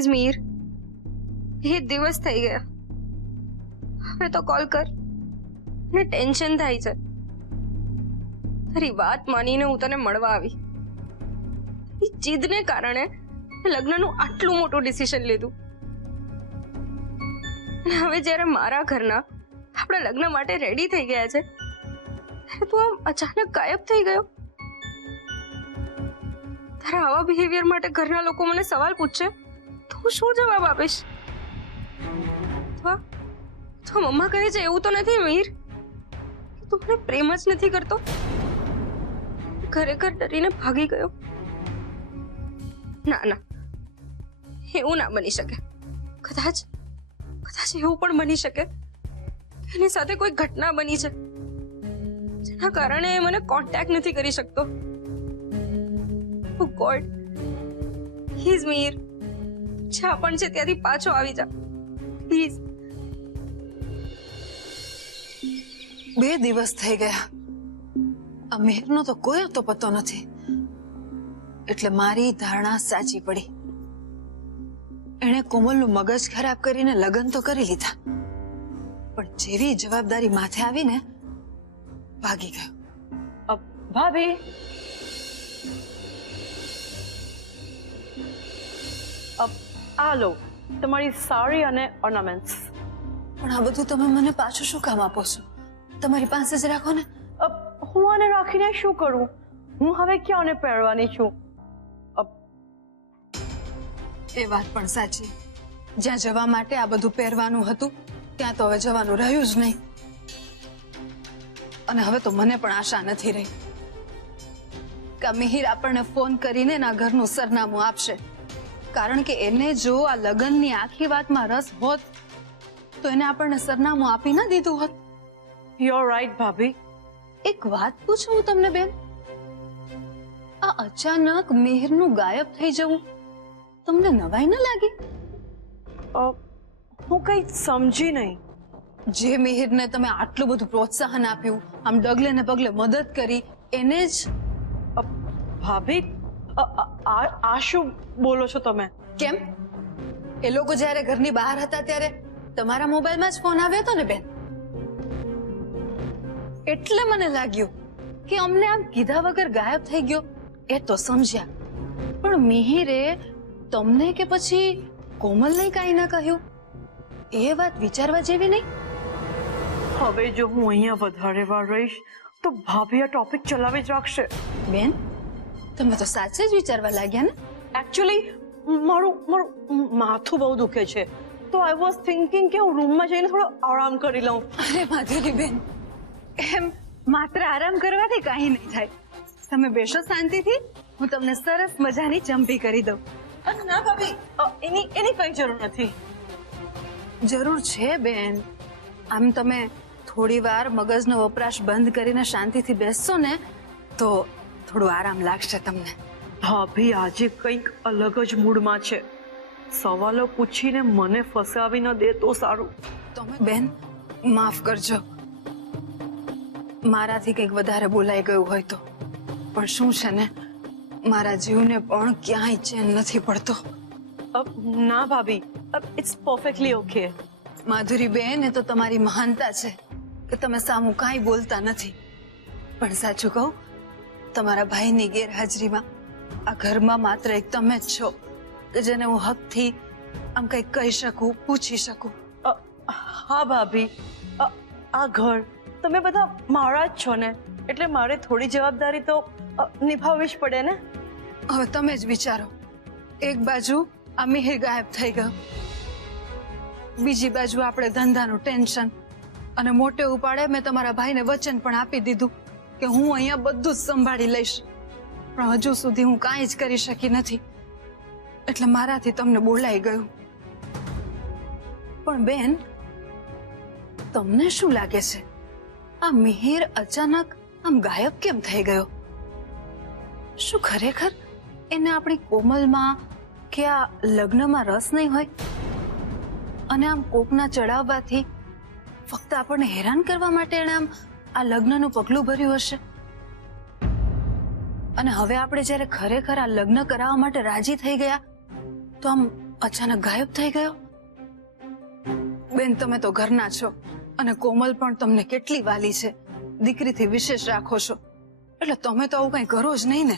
Please Mir, એ દિવસ થઈ ગયા, હવે તો કોલ કર. મને ટેન્શન થાય છે. તારી વાત માનીને હું તને મળવા આવી. એ જીદને કારણે લગ્નનું આટલું મોટું ડિસિઝન લીધું. અને હવે જ્યારે મારા ઘરના આપણા લગ્ન માટે રેડી થઈ ગયા છે, ત્યારે તું આમ અચાનક ગાયબ થઈ ગયો. તારા આવા બિહેવિયર માટે ઘરના લોકો મને સવાલ પૂછશે તો હું શું જવાબ આપીશ? તો મમ્મા કહે છે એવું તો નથી મીર કે તું મને પ્રેમ જ નથી કરતો, ખરેખર ડરીને ભાગી ગયો? ના ના, એવું ના બની શકે. કદાચ એવું પણ બની શકે કે એની સાથે કોઈ ઘટના બની છે જેના કારણે એ મને કોન્ટેક્ટ નથી કરી શકતો. ઓ ગોડ, પ્લીઝ મીર, જ્યાં પણ છે ત્યાંથી પાછો આવી જા પ્લીઝ. 2 દિવસ થઈ ગયા, આ મેહરનો તો કોઈ તો પતો નથી. એટલે મારી ધારણા સાચી પડી. એણે કોમલનું મગજ ખરાબ કરીને લગ્ન તો કરી લીધા, પણ જેવી જવાબદારી માથે આવીને ભાગી ગયો. ભાભી, આ લો તમારી સાડી અને ઓર્નામેન્ટ્સ. પણ આ બધું તમે મને પાછું શું કામ આપો છો? તમારી પાસે જ રાખો ને. હું આને રાખીને શું કરું? હું હવે ક્યાંને પહેરવાની છું? એ વાત પણ સાચી. જ્યાં જવા માટે આ બધું પહેરવાનું હતું ત્યાં તો હવે જવાનું રહ્યું જ નહીં. અને હવે તો મને પણ આશા નથી રહી કે મિહિર આપણને ફોન કરીને એના ઘરનું સરનામું આપશે, કારણ કે એને જો આ લગ્નની આખી વાતમાં રસ હોત તો એને આપણને સરનામું આપી ના દીધું હોત. યુ આર રાઈટ ભાભી. એક વાત પૂછું હું તમને બેન, આ અચાનક મિહિરનું ગાયબ થઈ જવું તમને નવાઈ ન લાગી? હું કઈ સમજી નહીં. જે મિહિરને તમે આટલું બધું પ્રોત્સાહન આપ્યું, આમ ડગલે ને પગલે મદદ કરી, એને જ. ભાભી, આ શું બોલો છો તમે? કેમ? એ લોકો જ્યારે ઘરની બહાર હતા ત્યારે તમારા મોબાઈલમાં જ ફોન આવ્યો હતો ને બેન. એટલે મને લાગ્યું કે અમને આમ કીધા વગર ગાયબ થઈ ગયો એ તો સમજ્યા, પણ મિહિરે તમને કે પછી કોમલને કાંઈ ના કહ્યું? એ વાત વિચારવા જેવી નહીં. હવે જો હું અહીંયા વધારે વાર રહીશ તો ભાભી આ ટોપિક ચલાવી જ રાખશે. બેન, તમે તો સાચે જ વિચારવા લાગ્યા ને? એકચ્યુઅલી મારું માથું બહુ દુખે છે, તો આઈ વોઝ થિંકિંગ કે હું રૂમમાં જઈને થોડો આરામ કરી લઉં. અરે માધુરી બેન, એમ માત્ર આરામ કરવાથી કાંઈ નહીં થાય. તમે બેસો શાંતિથી, હું તમને સરસ મજાની ચંપી કરી દઉં. ના ભાભી, એની કઈ જરૂર નથી. જરૂર છે બેન. આમ તમે થોડી વાર મગજનો વપરાશ બંધ કરીને શાંતિથી બેસશો ને તો થોડું આરામ લાગશે તમને. ભાભી આજે કંઈક અલગ જ મૂડમાં છે. સવાલો પૂછીને મને ફસાવી ન દે તો સારું. તમે બેન માફ કરજો, મારાથી કંઈક વધારે બોલાઈ ગયું હોય તો. પણ શું છે ને, મારા જીવને પણ ક્યાંય ચેન નથી પડતો. ના ભાભી, ઇટ્સ પરફેક્ટલી ઓકે. માધુરી બેન, એ તો તમારી મહાનતા છે કે તમે સામું કાંઈ બોલતા નથી. પણ સાચું કહું, તમારા ભાઈની ગેરહાજરીમાં આ ઘરમાં માત્ર એક તમે જ છો કે જેને હું હકથી આમ કંઈક કહી શકું, પૂછી શકું. હા ભાભી, આ ઘર તમે બધા મારા જ છો ને, એટલે મારે થોડી જવાબદારી તો નિભાવવી જ પડે ને. હવે તમે જ વિચારો, એક બાજુ આ મિહિર ગાયબ થઈ ગયો, બીજી બાજુ આપણે ધંધાનું ટેન્શન, અને મોટે ઉપાડે મેં તમારા ભાઈને વચન પણ આપી દીધું કે હું અહીંયા બધું જ સંભાળી લઈશ, પણ હજુ સુધી હું કાંઈ જ કરી શકી નથી. એટલે મારાથી તમને બોલાઈ ગયું. પણ બેન, તમને શું લાગે છે આ મિહિર અચાનક આમ ગાયબ કેમ થઈ ગયો? શું ખરેખર એને આપણી કોમલમાં કે આ લગ્નમાં રસ નહીં હોય અને આમ કોકના ચડાવવાથી ફક્ત આપણને હેરાન કરવા માટે એણે આમ આ લગ્નનું પગલું ભર્યું હશે? અને હવે આપણે જ્યારે ખરેખર આ લગ્ન કરાવવા માટે રાજી થઈ ગયા તો આમ અચાનક ગાયબ થઈ ગયો? બેન, તમે તો ઘરના છો અને કોમલ પણ તમને કેટલી વાલી છે, દીકરીથી વિશેષ રાખો છો, એટલે તમે તો આવું કઈ કરો જ નહીં ને.